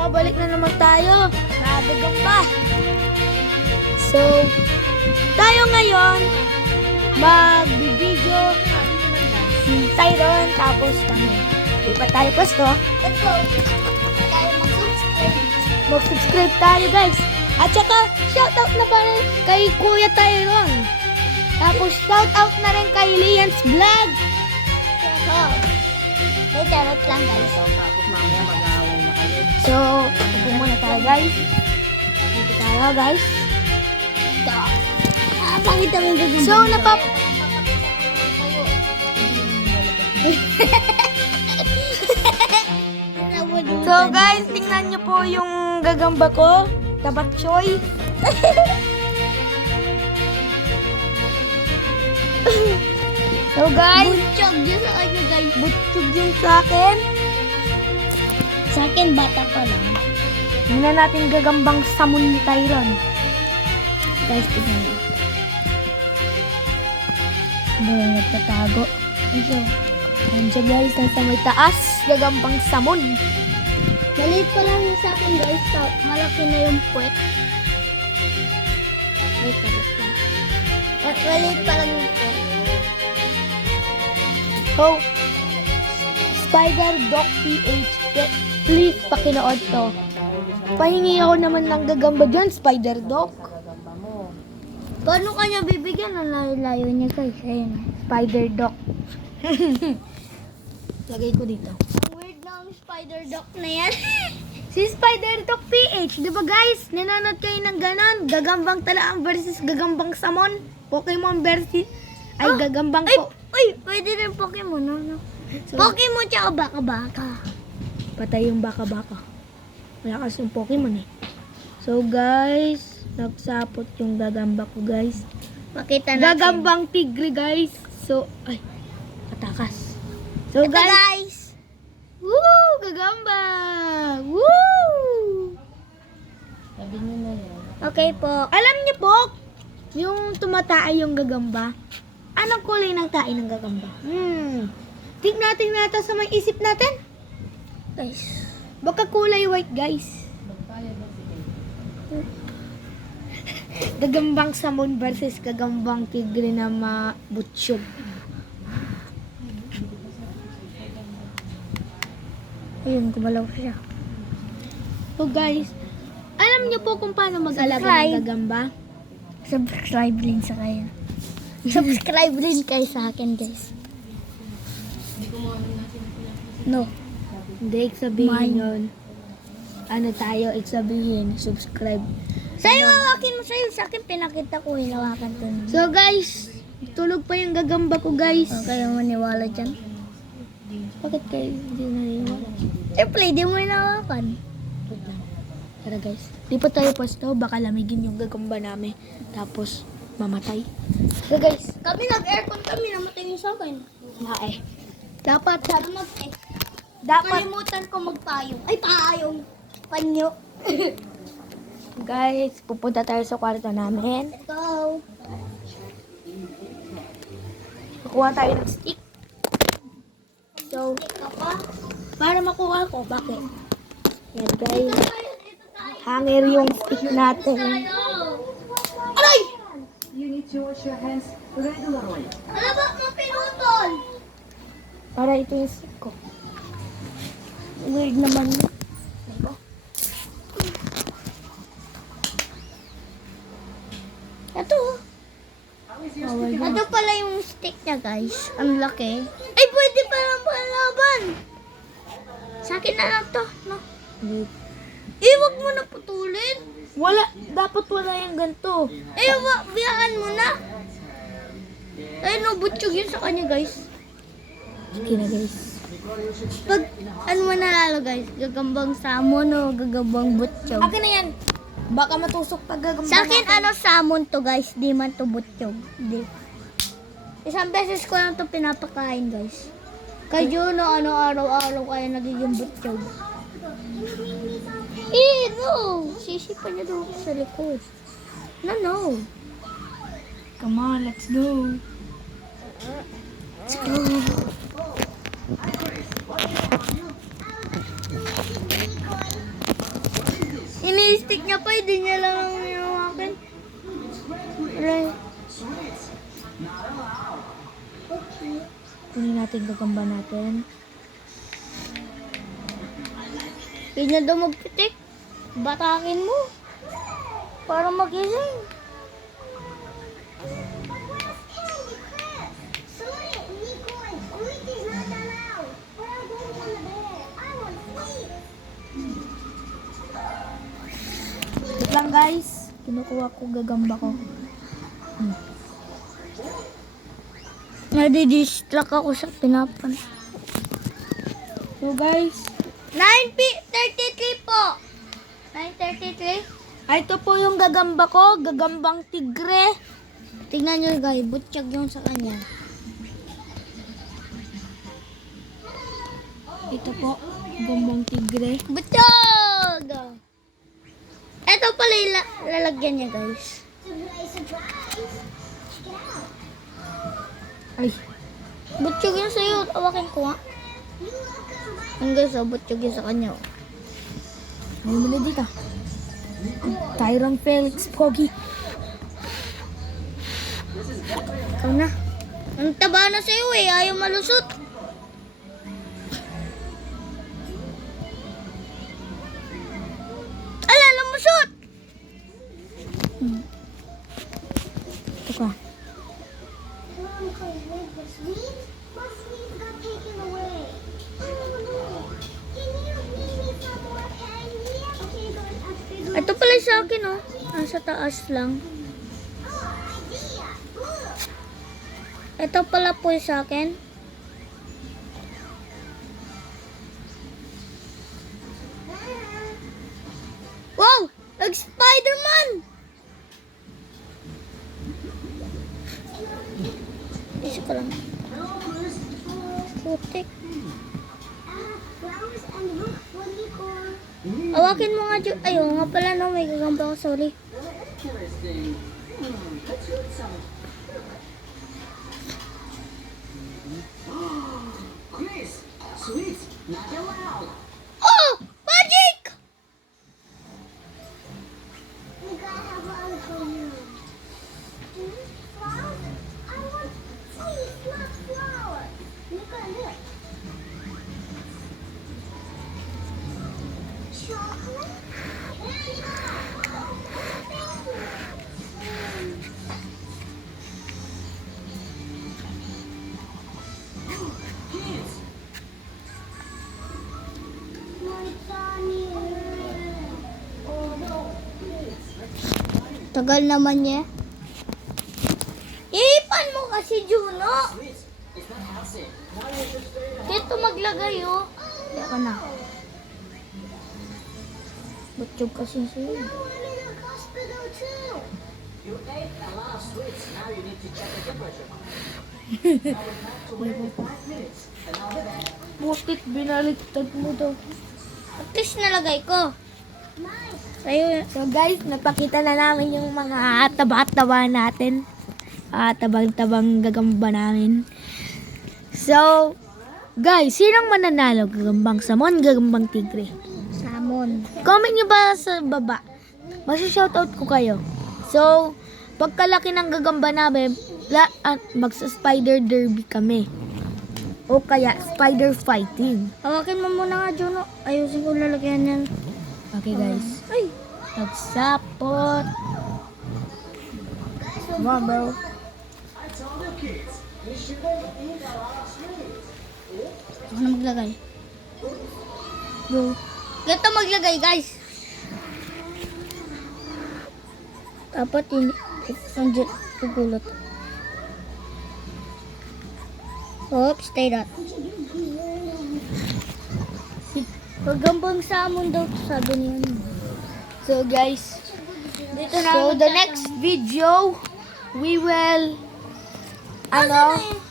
babalik na naman tayo. Gagamba. So, tayo ngayon, mag-video si Tyron, tapos kami. Di pa tayo pasto. Let's go. Tayo mag-subscribe. Mag-subscribe tayo, guys. At saka, shoutout na pa rin kay Kuya Tyron. Tapos, shoutout na rin kay Lian's Vlog. May charot lang, guys. Tapos mamaya mag-aaway na kayo. So, upo muna tayo, guys. Dito tayo, guys. Pakita mo yung gagawin. So, So, guys, tingnan niyo po yung gagamba ko. Tabat choy. So, guys, Butchog yun sa kanya, guys. butchog yung sa akin. Sa akin, bata pa lang. Tingnan natin gagambang samon ni Tyron. Guys, tingnan niyo. Doon nagtatago. Nandiyan, guys, nasa may taas. Gagambang samon. Maliit pa lang yung sa akin, guys. Malaki na yung puwet. May charot lang. Maliit pa lang yung puwet. So, Spider Doc PH. Please, pakinood to. Pahingi ako naman ng gagamba dyan, Spider Doc. Gagamba mo. Paano kanya bibigyan? Ang layo-layo niya, guys. Ayun. Spider Doc. Lagay ko dito. Ang weird ng spider dog na yan. Si Spider Doc PH, di ba guys? Nanonood kayo ng ganon. Gagambang talaan versus gagambang samon. Pokemon versus... Ay, gagambang Ay, po. uy, pwede rin Pokemon, no? So, Pokemon tsaka baka-baka. patay yung baka-baka. Wala kasi yung Pokemon eh. So guys, nagsapot yung gagamba ko guys. Pakita natin. Gagambang tigre guys. So, ay, patakas. So Ito, guys, guys. woo! Gagamba! Woo! Sabi niyo na yun. Okay po. Alam niyo po, yung tumatae yung gagamba, anong kulay ng tae ng gagamba? Tignan natin sa may isip natin. Guys. Baka kulay white guys. Gagambang samon versus gagambang tigre na mabutsyog. Ayun, gumalaw siya. So guys, alam niyo po kung paano mag-alaga ng Subscribe. gagamba? Subscribe din sa kayo. Subscribe din kayo sa akin, guys. No. Hindi, sabihin Mine. yun. Ano tayo, sabihin, subscribe. Sa'yo, hawakin mo sa'yo. Sa akin, pinakita ko, hinawakan ko. So guys, tulog pa yung gagamba ko guys. Okay, maniwala dyan. Bakit kayo hindi naniwala? Siyempre, di mo hinawakan. Tara guys, di pa tayo pasto, baka lamigin yung gagamba namin. Tapos, mamatay. So guys, Kami nag-aircon kami, namatay niyo sa akin. eh. Dapat, Dapat. Kalimutan ko magpayong. Ay, payong. Panyo. guys, pupunta tayo sa kwarto namin. Let's go. Kukuha tayo ng stick. So, Ito pa. para makuha ko, bakit? Yan guys, hanger yung stick natin. Aray! You need to wash your hands regularly. Ano ba mo pinutol? Para ito yung stick ko. Weird naman yun. Diba? Ito. Ito pala yung stick niya, guys. Ang laki. Ay, pwede palang palaban. Sa akin na lang to. No? Wag mo na putulin. Wala, dapat wala yung ganito. Biyaan mo na. Ay, no, butchog yun sa kanya, guys. Okay na guys. Pag, ano mo nalalo, guys? Gagambang salmon o gagambang butchog? Akin na yan. Baka matusok pag gagamba Sa akin, natin. salmon to, guys. Di man to butchog. Di. Isang beses ko lang to pinapakain, guys. Kayo no, araw-araw kaya nagiging butchog. No! Sisipan niya doon sa likod. No. Come on, let's go. Let's go. stick niya pa, hindi niya lang hinawakan. Aray. Kunin natin gagamba natin. Hindi niya daw magpitik. Batakin mo. Para magising. Wait lang guys. Kinukuha ko gagamba ko. Nadidistract ako sa tinapan. So guys, 9:33 po. 9:33. ito po yung gagamba ko. Gagambang tigre. Tingnan nyo guys, butchag yung sa kanya. Ito po, gagambang tigre. Butchag! Ito pala yung lalagyan niya guys. Ay, Butchag yun sa'yo. Awakin ko nga. Ang guys, butchag yun sa kanya. may muna dito. Tyron Felix Pogi. Ikaw na. Ang taba na sa'yo eh. Ayaw malusot. Ala, lumusot! Ito ka. Ito pala sa akin oh. Nasa taas lang. Ito pala po sa akin. Wow! Nag-Spider-Man! Isa ko lang. Putik. Awakin mo nga, ayaw nga pala no, may gagamba ko, sorry. Oh! Magic! Tagal naman niya. Ipan mo kasi, Juno. Dito maglagay, oh. Ito na. Butchog kasi siya. Putik, binaliktad mo daw. At least nalagay ko. Sa'yo, So guys, napakita na namin yung mga taba-taba natin. Tabang-tabang gagamba namin. So, guys, sinong mananalo? Gagambang samon, gagambang tigre? salmon. Comment nyo ba sa baba? Masya-shoutout ko kayo. So, pagkalaki ng gagamba namin, magsa-spider derby kami. O kaya, spider fighting. Hawakin mo muna nga, Juno. Ayusin ko lalagyan yan. Okay guys. Ay! Nagsapot. Come on, bro. Ako na maglagay. Go. Ganito maglagay, guys. Dapat hindi. Sanjit. Pagulot. Oops, stay that. Pagambang salmon daw, sabi niya. So guys, Dito so the next video, we will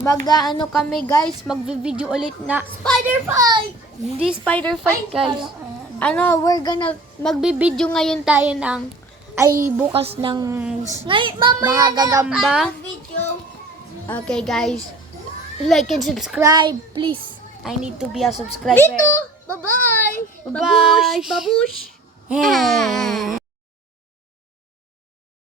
mag-ano kami guys, mag-video ulit na Spider fight! hindi spider fight guys. We're gonna magbi-video ngayon tayo ng bukas ng Ngayon, mamaya mga na lang gagamba. tayo mag-video. Okay guys, like and subscribe please. I need to be a subscriber. Dito! Bye-bye! Bye-bye. Babush! Babush! Yeah.